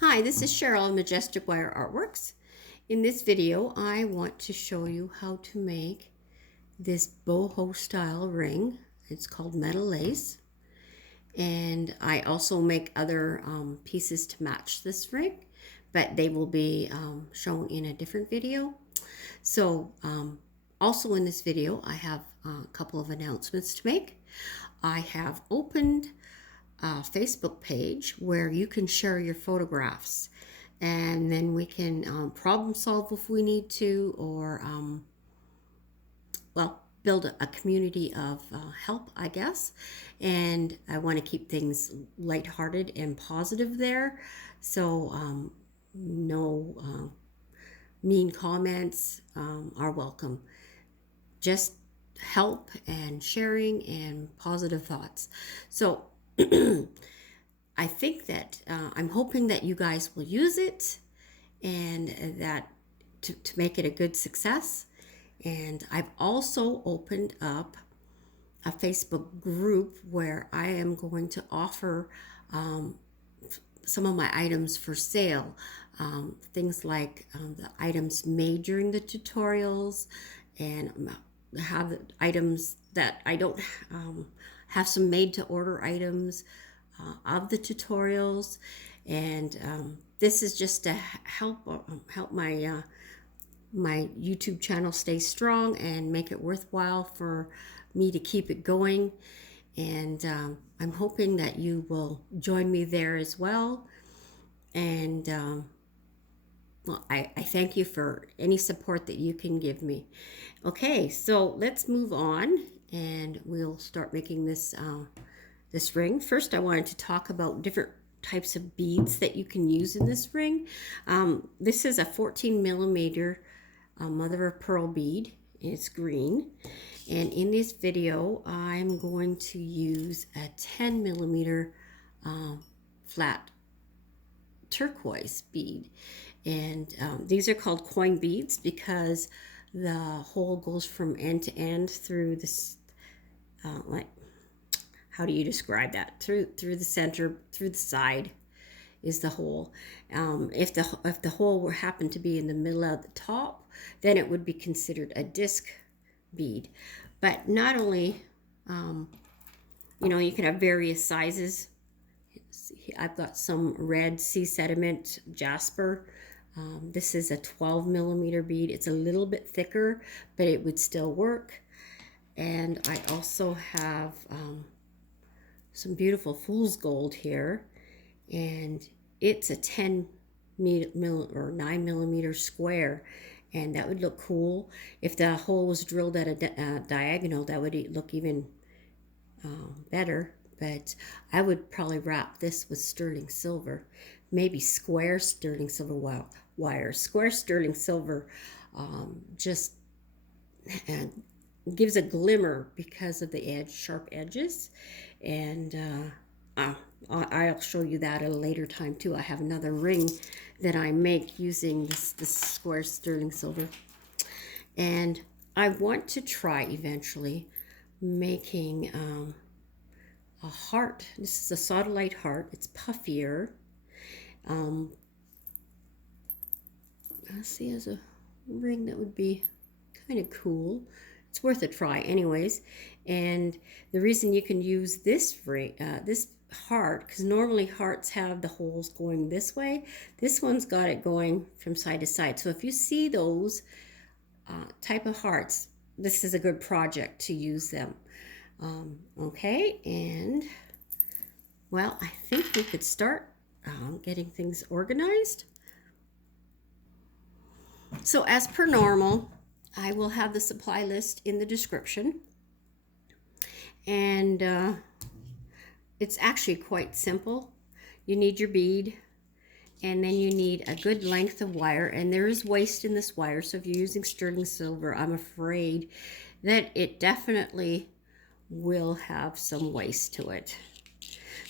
Hi, this is Cheryl of Majestic Wire Artworks. In this video, I want to show you how to make this boho style ring. It's called metal lace. And I also make other pieces to match this ring, but they will be shown in a different video. So also in this video, I have a couple of announcements to make. I have opened a Facebook page where you can share your photographs, and then we can problem solve if we need to, or well, build a community of help, I guess. And I want to keep things lighthearted and positive there, so no mean comments are welcome. Just help and sharing and positive thoughts. So I think that I'm hoping that you guys will use it, and that to make it a good success. And I've also opened up a Facebook group where I am going to offer some of my items for sale. Things like the items made during the tutorials, and have items that I don't have some made to order items of the tutorials. And this is just to help my my YouTube channel stay strong and make it worthwhile for me to keep it going. And I'm hoping that you will join me there as well. And well, I thank you for any support that you can give me. Okay, so let's move on, and we'll start making this this ring. First, I wanted to talk about different types of beads that you can use in this ring. This is a 14 millimeter mother of pearl bead. It's green. And in this video, I'm going to use a 10 millimeter flat turquoise bead. And these are called coin beads because the hole goes from end to end through this, like, how do you describe that? Through the center, through the side is the hole. If the hole happened to be in the middle of the top, then it would be considered a disc bead. But not only, you know, you can have various sizes. I've got some red sea sediment jasper. This is a 12 millimeter bead. It's a little bit thicker, but it would still work. And I also have some beautiful fool's gold here, and it's a 10 or 9 millimeter square, and that would look cool. If the hole was drilled at a diagonal, that would look even better. But I would probably wrap this with sterling silver, maybe square sterling silver wire. Square sterling silver just gives a glimmer because of the sharp edges. And I'll show you that at a later time too. I have another ring that I make using this square sterling silver. And I want to try eventually making a heart. This is a sodalite heart. It's puffier. I see, as a ring that would be kind of cool. It's worth a try anyways. And the reason you can use this ring, this heart, because normally hearts have the holes going this way, this one's got it going from side to side. So if you see those type of hearts, this is a good project to use them. Okay, and well, I think we could start getting things organized. So as per normal, I will have the supply list in the description. And it's actually quite simple. You need your bead, and then you need a good length of wire. And there is waste in this wire, so if you're using sterling silver, I'm afraid that it definitely will have some waste to it.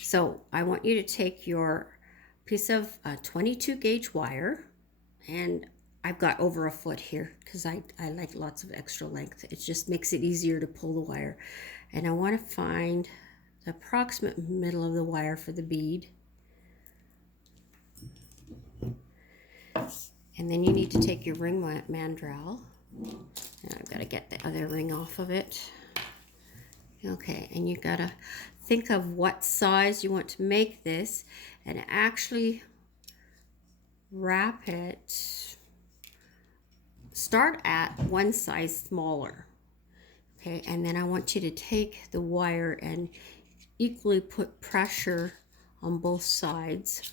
So I want you to take your piece of 22 gauge wire, and I've got over a foot here because I like lots of extra length. It just makes it easier to pull the wire. And I want to find the approximate middle of the wire for the bead. And then you need to take your ring mandrel. And I've got to get the other ring off of it. Okay, and you got to think of what size you want to make this and actually wrap it. Start at one size smaller. Okay, and then I want you to take the wire and equally put pressure on both sides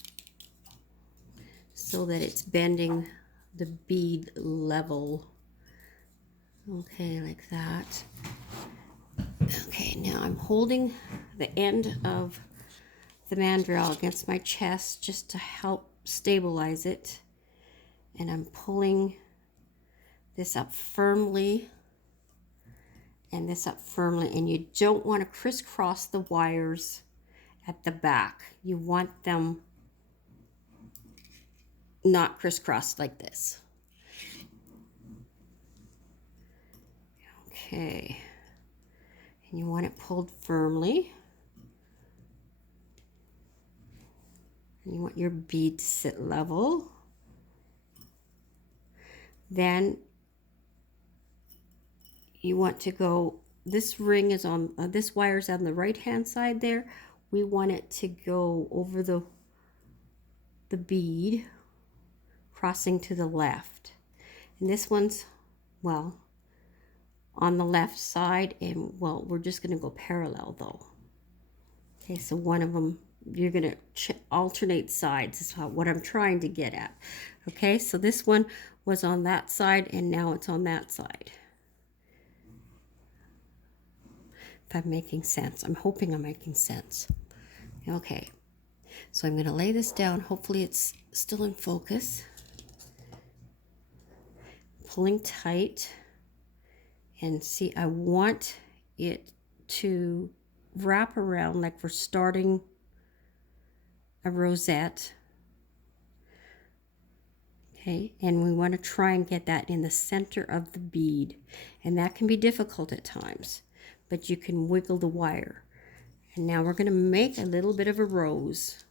so that it's bending the bead level. Okay, like that. Okay, now I'm holding the end of the mandrel against my chest just to help stabilize it. And I'm pulling this up firmly and this up firmly. And you don't want to crisscross the wires at the back. You want them not crisscrossed like this. Okay. And you want it pulled firmly. And you want your bead to sit level. Then you want to go, this ring is on, this wire's on the right hand side there. We want it to go over the bead, crossing to the left. And this one's, well, on the left side, and well, we're just going to go parallel though. Okay, so one of them, you're going to alternate sides is what I'm trying to get at. Okay, so this one was on that side and now it's on that side. If I'm making sense. I'm hoping I'm making sense. Okay, so I'm going to lay this down. Hopefully it's still in focus. Pulling tight. And see, I want it to wrap around like we're starting a rosette. Okay, and we want to try and get that in the center of the bead. And that can be difficult at times, but you can wiggle the wire. And now we're going to make a little bit of a rose.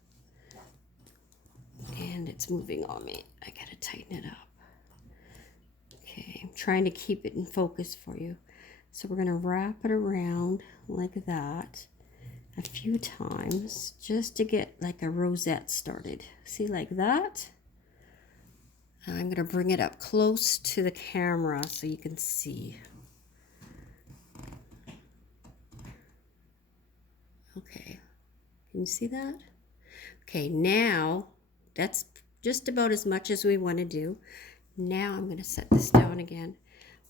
And it's moving on me. I got to tighten it up. Okay, I'm trying to keep it in focus for you. So we're going to wrap it around like that a few times just to get like a rosette started. See, like that? And I'm going to bring it up close to the camera so you can see. Okay, can you see that? Okay, now that's just about as much as we want to do. Now I'm going to set this down again.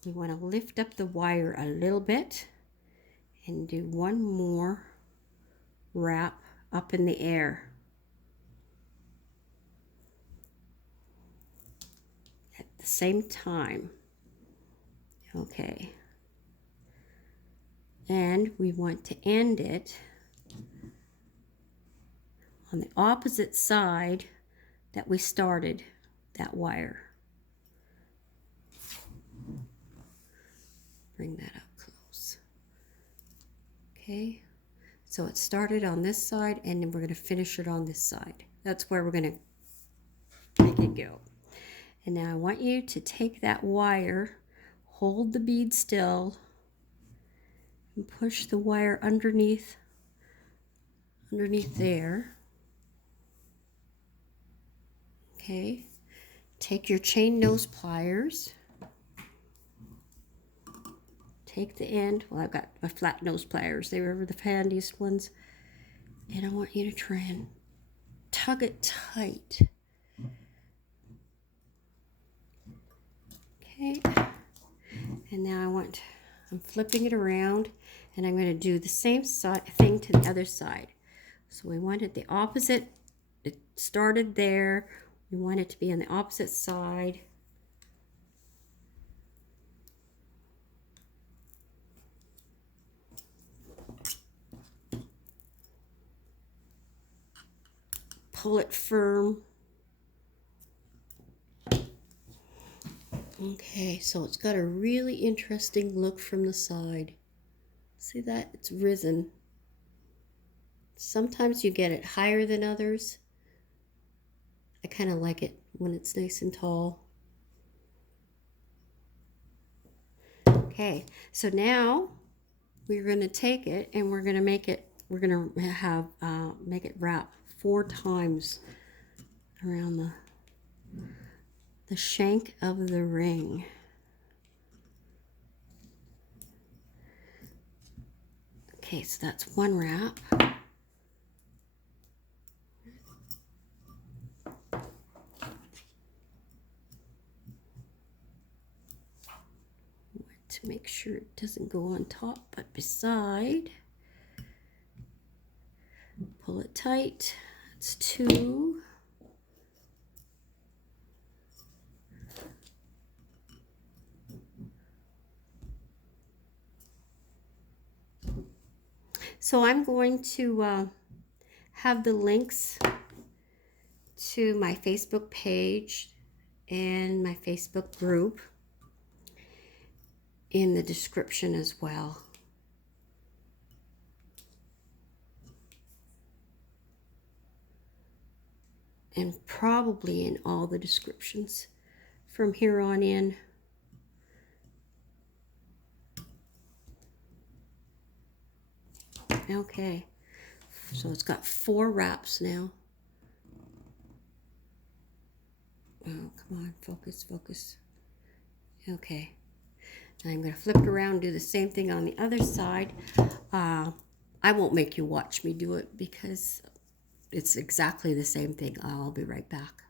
We want to lift up the wire a little bit and do one more wrap up in the air. At the same time. Okay. And we want to end it on the opposite side that we started that wire. Bring that up close. Okay, so it started on this side and then we're going to finish it on this side. That's where we're going to make it go. And now I want you to take that wire, hold the bead still, and push the wire underneath there. Okay, take your chain nose pliers. Take the end, well, I've got my flat nose pliers, they were the handiest ones, and I want you to try and tug it tight. Okay, and now I'm flipping it around, and I'm going to do the same thing to the other side. So we wanted the opposite, it started there, we want it to be on the opposite side. Pull it firm. Okay, so it's got a really interesting look from the side. See that? It's risen. Sometimes you get it higher than others. I kind of like it when it's nice and tall. Okay, so now we're going to take it and we're going to make it, make it wrap 4 times around the shank of the ring. Okay, so that's one wrap. To make sure it doesn't go on top but beside. Pull it tight. That's 2. So I'm going to have the links to my Facebook page and my Facebook group in the description as well. And probably in all the descriptions from here on in. Okay, so it's got 4 wraps now. Oh, come on, focus, focus. Okay, now I'm going to flip it around and do the same thing on the other side. I won't make you watch me do it because it's exactly the same thing. I'll be right back.